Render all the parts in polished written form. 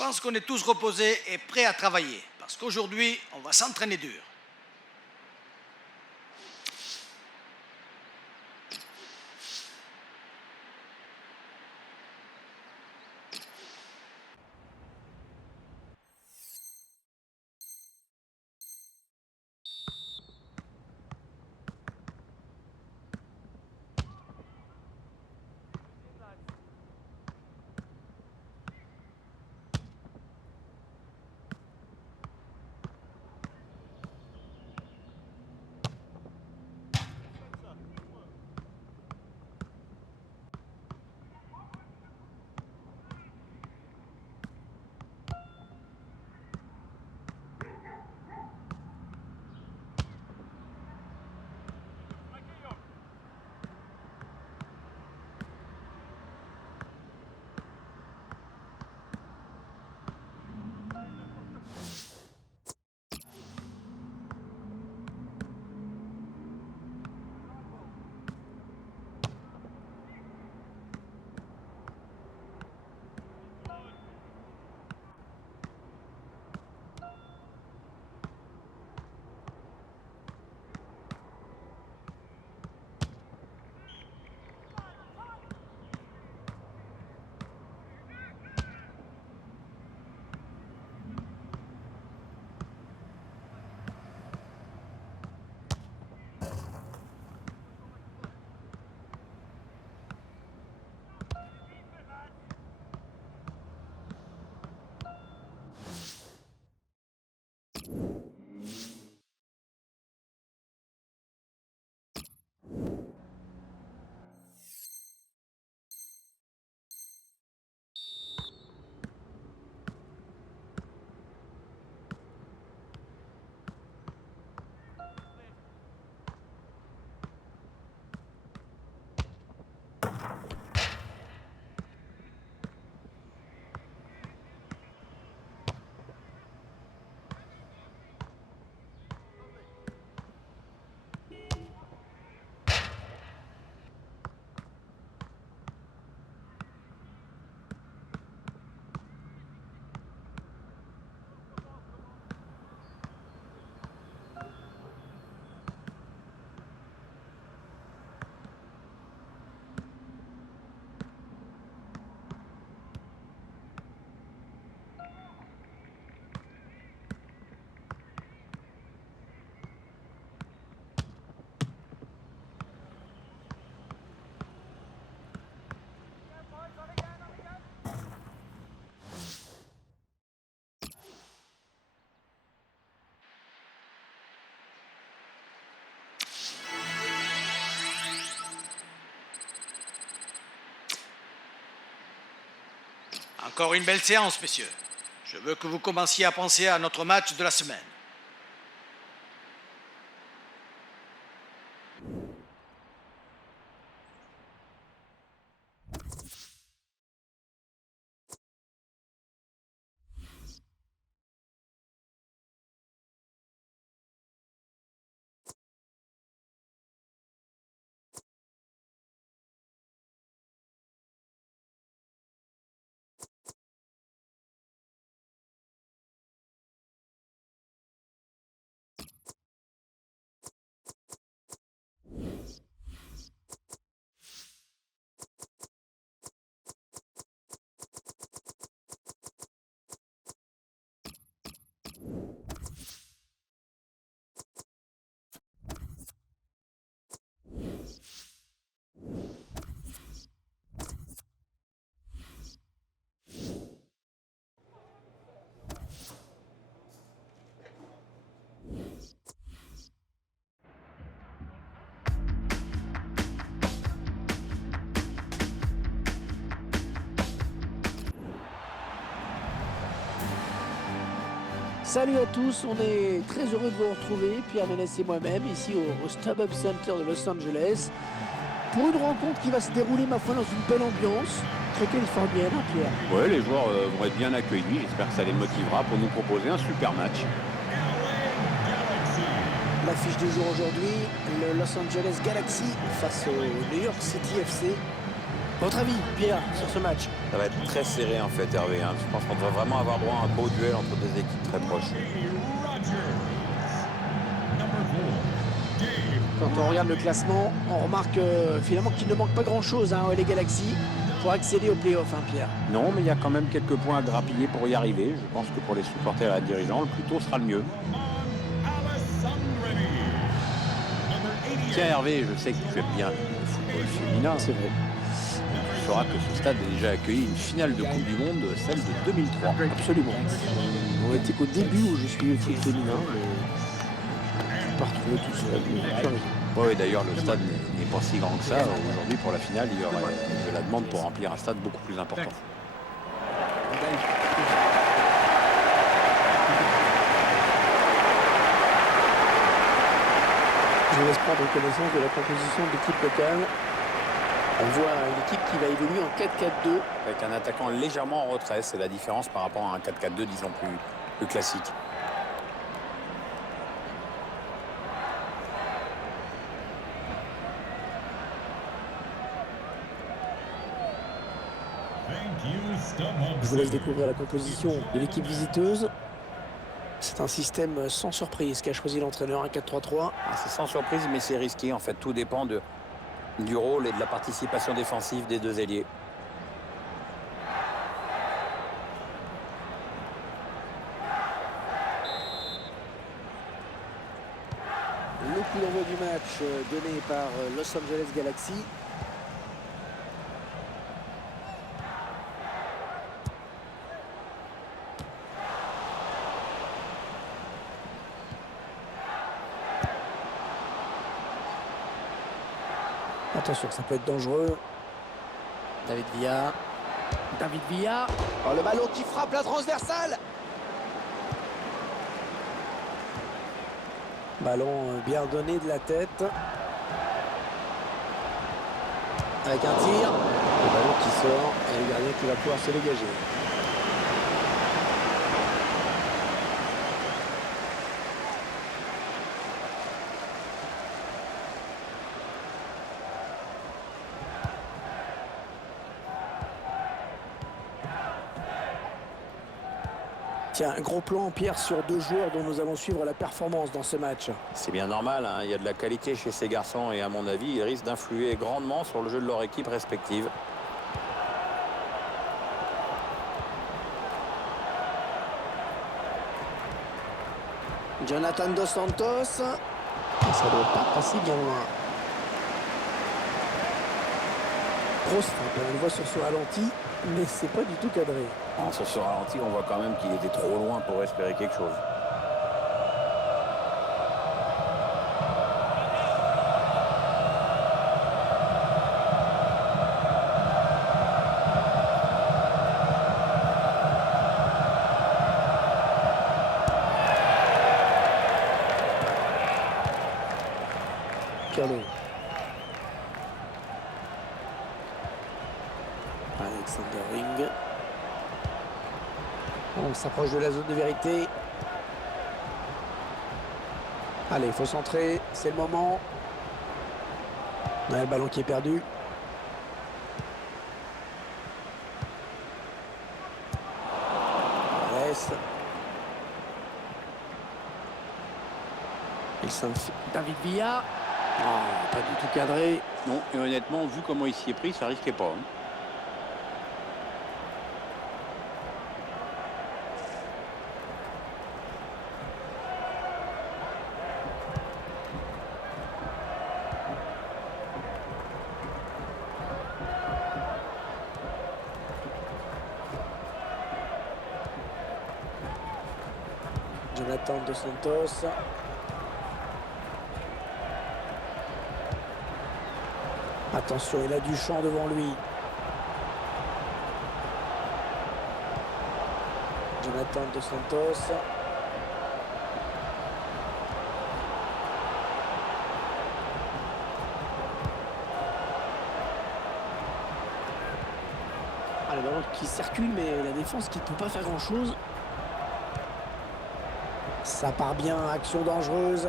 pense qu'on est tous reposés et prêts à travailler. Parce qu'aujourd'hui, on va s'entraîner dur. Encore une belle séance, messieurs. Je veux que vous commenciez à penser à notre match de la semaine. Salut à tous, on est très heureux de vous retrouver, Pierre Ménès et moi-même, ici au StubHub Center de Los Angeles, pour une rencontre qui va se dérouler, ma foi, dans une belle ambiance, très californienne, hein, Pierre. Ouais, les joueurs vont être bien accueillis, j'espère que ça les motivera pour nous proposer un super match. L'affiche du jour aujourd'hui, le Los Angeles Galaxy face au New York City FC. Votre avis, Pierre, sur ce match? Ça va être très serré en fait, Hervé. Hein. Je pense qu'on va vraiment avoir droit à un beau duel entre deux équipes très proches. Quand on regarde le classement, on remarque finalement qu'il ne manque pas grand-chose aux LA Galaxy pour accéder aux playoffs, hein, Pierre. Non, mais il y a quand même quelques points à grappiller pour y arriver. Je pense que pour les supporters et les dirigeants, le plus tôt sera le mieux. Tiens Hervé, je sais que tu aimes bien le football féminin. C'est vrai. Tu sauras que ce stade a déjà accueilli une finale de Coupe du Monde, celle de 2003. Absolument. On était qu'au début où je suivais le foot féminin, mais je ne pas retrouvé tout seul. Oui, d'ailleurs, le stade n'est pas si grand que ça. Aujourd'hui, pour la finale, il y aurait de la demande pour remplir un stade beaucoup plus important. Je vous laisse prendre connaissance de la composition de l'équipe locale. On voit une équipe qui va évoluer en 4-4-2. Avec un attaquant légèrement en retrait, c'est la différence par rapport à un 4-4-2, disons, plus classique. Je vous laisse découvrir la composition de l'équipe visiteuse. C'est un système sans surprise qu'a choisi l'entraîneur, un 4-3-3. C'est sans surprise, mais c'est risqué. En fait, tout dépend du rôle et de la participation défensive des deux ailiers. Le coup d'envoi du match donné par Los Angeles Galaxy. Attention, ça peut être dangereux. David Villa. Oh, le ballon qui frappe la transversale. Ballon bien donné de la tête. Avec un tir. Le ballon qui sort et le gardien qui va pouvoir se dégager. Tiens, un gros plan, Pierre, sur deux joueurs dont nous allons suivre la performance dans ce match. C'est bien normal, hein. Il y a de la qualité chez ces garçons et à mon avis, ils risquent d'influer grandement sur le jeu de leur équipe respective. Jonathan Dos Santos. Ça ne doit pas passer bien loin. Grosse frappe, on le voit sur ce ralenti, mais c'est pas du tout cadré. Sur ce ralenti, on voit quand même qu'il était trop loin pour espérer quelque chose. Pirlo. Alexander Ring. On s'approche de la zone de vérité. Allez, il faut centrer. C'est le moment. Le ballon qui est perdu. On laisse. Il s'enfuit. David Villa. Oh, pas du tout cadré. Non, et honnêtement, vu comment il s'y est pris, ça risquait pas. Hein. Jonathan Dos Santos. Attention, il a du champ devant lui. Jonathan Dos Santos. Ah, le ballon qui circule, mais la défense qui ne peut pas faire grand-chose. Ça part bien, action dangereuse.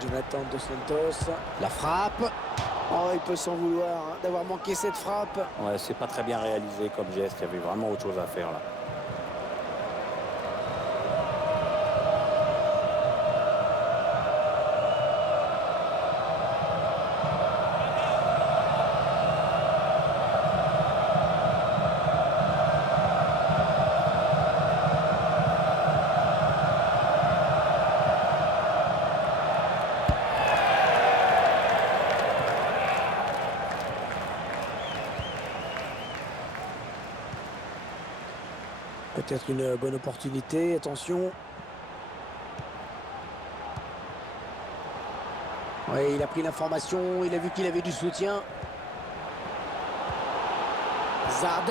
Jonathan Dos Santos, la frappe. Oh, il peut s'en vouloir hein, d'avoir manqué cette frappe. Ouais, c'est pas très bien réalisé comme geste. Il y avait vraiment autre chose à faire là. Peut-être une bonne opportunité, attention. Oui, il a pris l'information, il a vu qu'il avait du soutien. Zardes.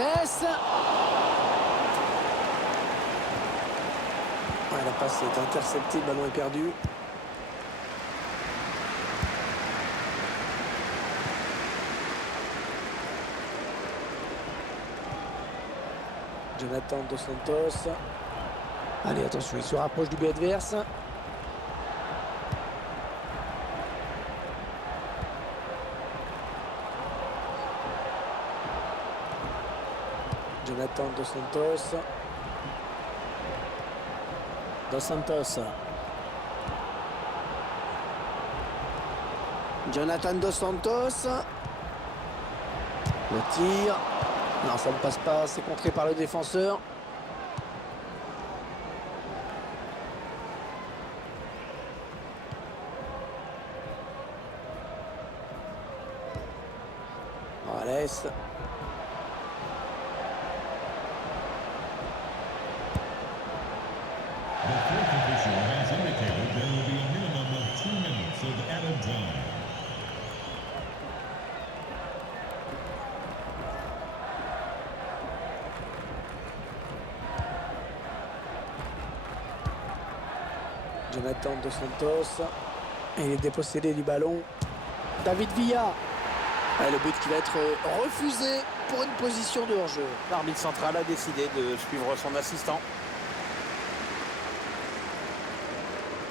Ouais, la passe est interceptée, le ballon est perdu. Jonathan Dos Santos. Allez, attention, il se rapproche du but adverse. Jonathan Dos Santos. Dos Santos. Jonathan Dos Santos. Le tir. Non, ça ne passe pas, c'est contré par le défenseur. Morales. The fourth official has indicated there will be a minimum of 2 minutes of added time. Jonathan Dos Santos. Et il est dépossédé du ballon. David Villa. Et le but qui va être refusé pour une position de hors-jeu. L'arbitre central a décidé de suivre son assistant.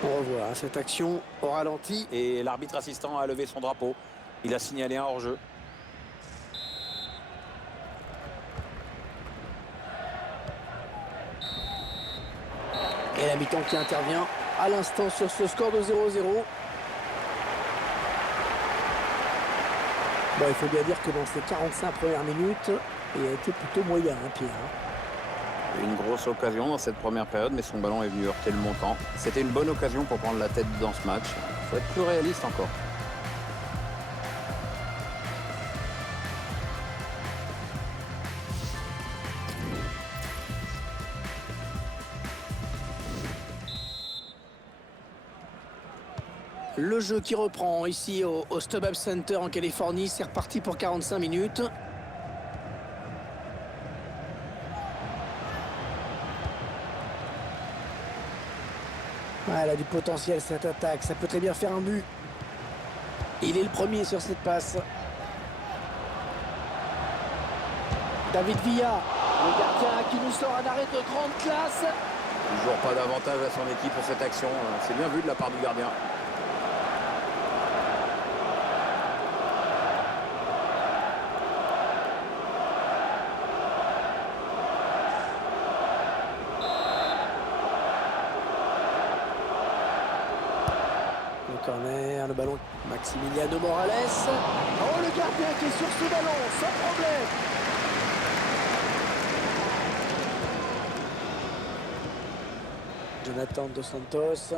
On revoit hein, cette action au ralenti. Et l'arbitre assistant a levé son drapeau. Il a signalé un hors-jeu. Et la mi-temps qui intervient à l'instant sur ce score de 0-0. Bon, il faut bien dire que dans ces 45 premières minutes, il a été plutôt moyen, hein, Pierre. Une grosse occasion dans cette première période, mais son ballon est venu heurter le montant. C'était une bonne occasion pour prendre la tête dans ce match. Il faut être plus réaliste encore. Le jeu qui reprend ici au StubHub Center en Californie. C'est reparti pour 45 minutes. Ouais, elle a du potentiel cette attaque. Ça peut très bien faire un but. Il est le premier sur cette passe. David Villa, le gardien qui nous sort un arrêt de grande classe. Toujours pas d'avantage à son équipe pour cette action. C'est bien vu de la part du gardien. Le corner, le ballon. Maximiliano Morales. Oh, le gardien qui est sur ce ballon, sans problème. Jonathan Dos Santos.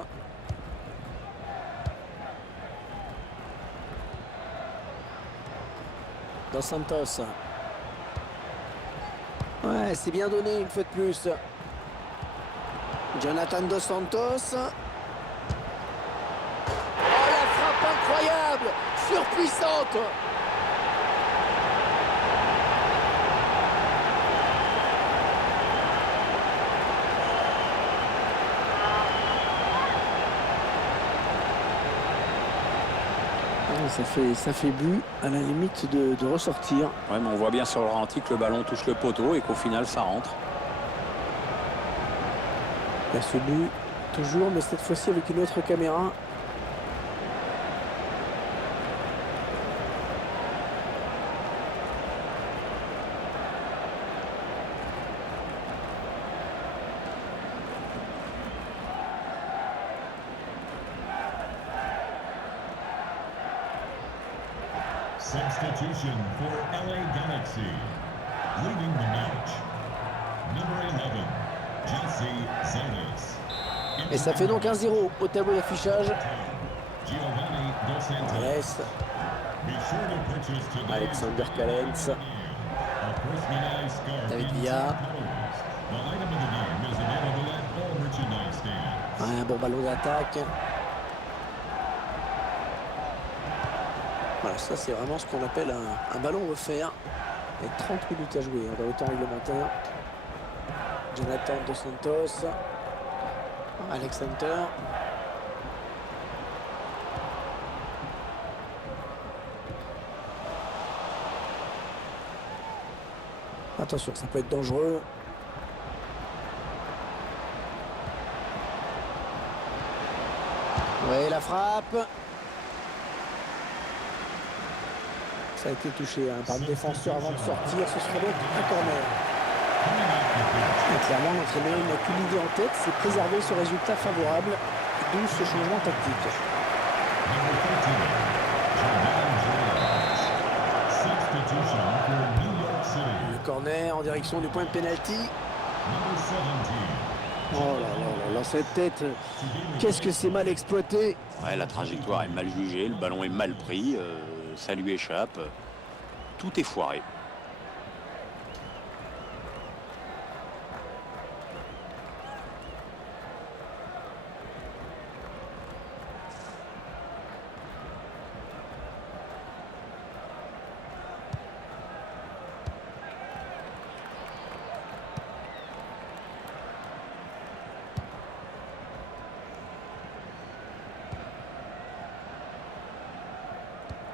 Dos Santos. Ouais, c'est bien donné une fois de plus. Jonathan Dos Santos. Oh, la frappe incroyable, surpuissante. Ça fait but à la limite de ressortir. Ouais, mais on voit bien sur le ralenti que le ballon touche le poteau et qu'au final ça rentre. Il y a ce but toujours, mais cette fois-ci avec une autre caméra. Substitution for LA Galaxy. Leading the match. Number 11, Jesse Zenas. Et ça fait donc 1-0 au tableau d'affichage. Giovanni Dos Santos. Morales, Be sure to purchase today's Alexander Callens, a personalized scarf David in Villa. colors. The item of the game is available at all merchandise stands. Un bon ballon d'attaque. Voilà, ça c'est vraiment ce qu'on appelle un ballon offert. Et 30 minutes à jouer dans le temps réglementaire. Jonathan Dos Santos, Alex Hunter. Attention, ça peut être dangereux. Ouais, la frappe. Ça a été touché par le défenseur avant de sortir. Ce sera donc un corner. Et clairement, l'entraîneur n'a qu'une idée en tête, c'est préserver ce résultat favorable, d'où ce changement tactique. Number 13, Jermaine Jones. Substitution for New York City. Le corner en direction du point de pénalty. Number 17, Oh là là là là, cette tête, qu'est-ce que c'est mal exploité. Ouais, la trajectoire est mal jugée, le ballon est mal pris, ça lui échappe. Tout est foiré.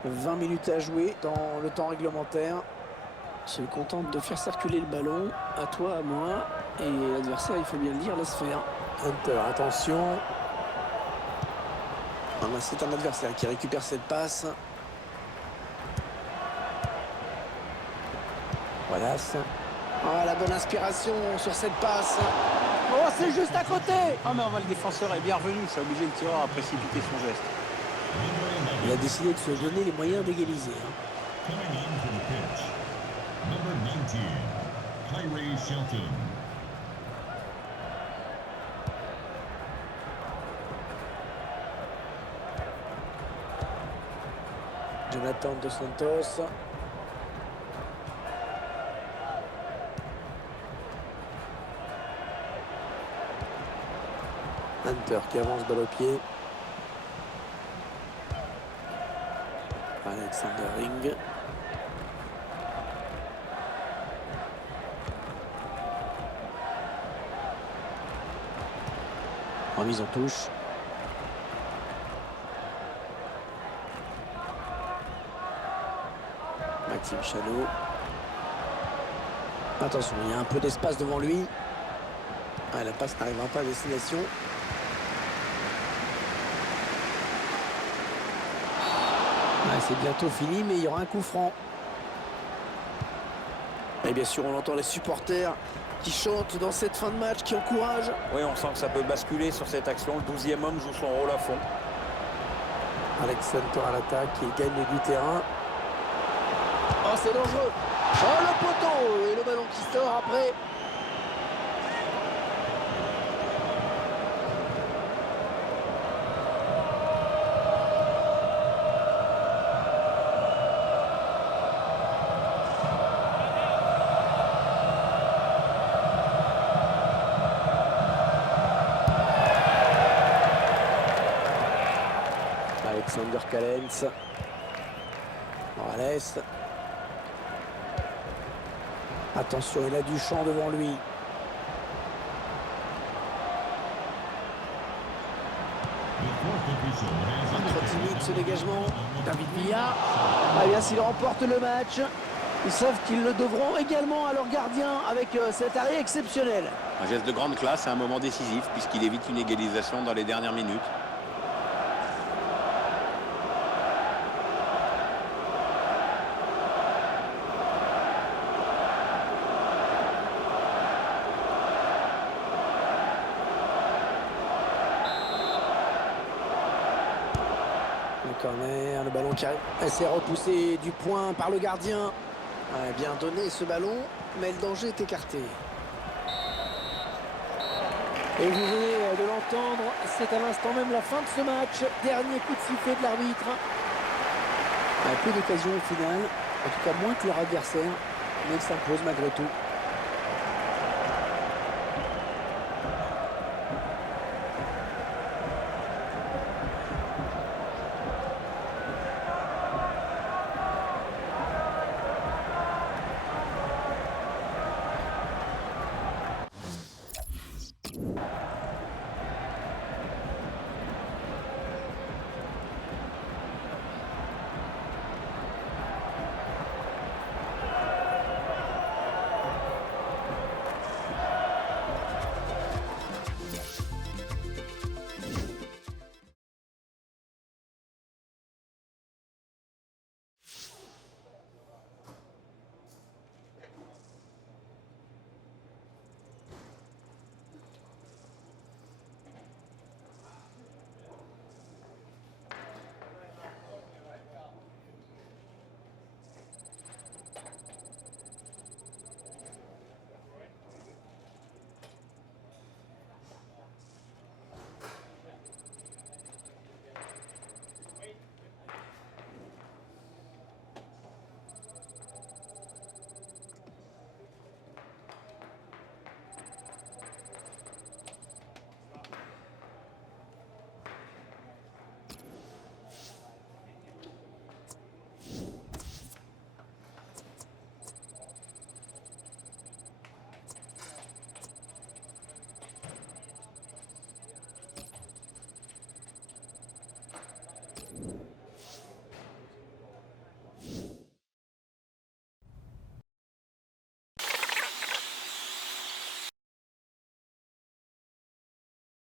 « 20 minutes à jouer dans le temps réglementaire. Se contente de faire circuler le ballon, à toi, à moi, et l'adversaire, il faut bien le dire, laisse faire. Hunter, attention. Ah ben, c'est un adversaire qui récupère cette passe. Voilà. Ah, la bonne inspiration sur cette passe. Oh, c'est juste à côté. Ah mais le défenseur est bien revenu, ça a obligé le tireur à précipiter son geste. Il a décidé de se donner les moyens d'égaliser. coming on for the pitch. Number 19, Kyrie Shelton. Jonathan Dos Santos. Hunter qui avance balle au pied. Alexander Ring. Remise en touche. Maxime Chanot. Attention, il y a un peu d'espace devant lui. Ah, la passe n'arrivera pas à destination. Ah, c'est bientôt fini, mais il y aura un coup franc. Et bien sûr, on entend les supporters qui chantent dans cette fin de match, qui encouragent. Oui, on sent que ça peut basculer sur cette action. Le 12e homme joue son rôle à fond. Alex Hunter à l'attaque, il gagne du terrain. Oh, c'est dangereux. Oh, le poteau et le ballon qui sort après. Alexander Callens. Morales. Attention, il a du champ devant lui. Trop timide ce dégagement. David Villa. Ah bien, s'ils remportent le match, ils savent qu'ils le devront également à leur gardien avec cet arrêt exceptionnel. Un geste de grande classe à un moment décisif puisqu'il évite une égalisation dans les dernières minutes. Le corner, le ballon qui arrive. Elle s'est repoussée du point par le gardien. Ouais, bien donné ce ballon, mais le danger est écarté. Et vous venez de l'entendre, c'est à l'instant même la fin de ce match. Dernier coup de sifflet de l'arbitre. Un peu d'occasion au final, en tout cas moins que leur adversaire, mais il s'impose malgré tout.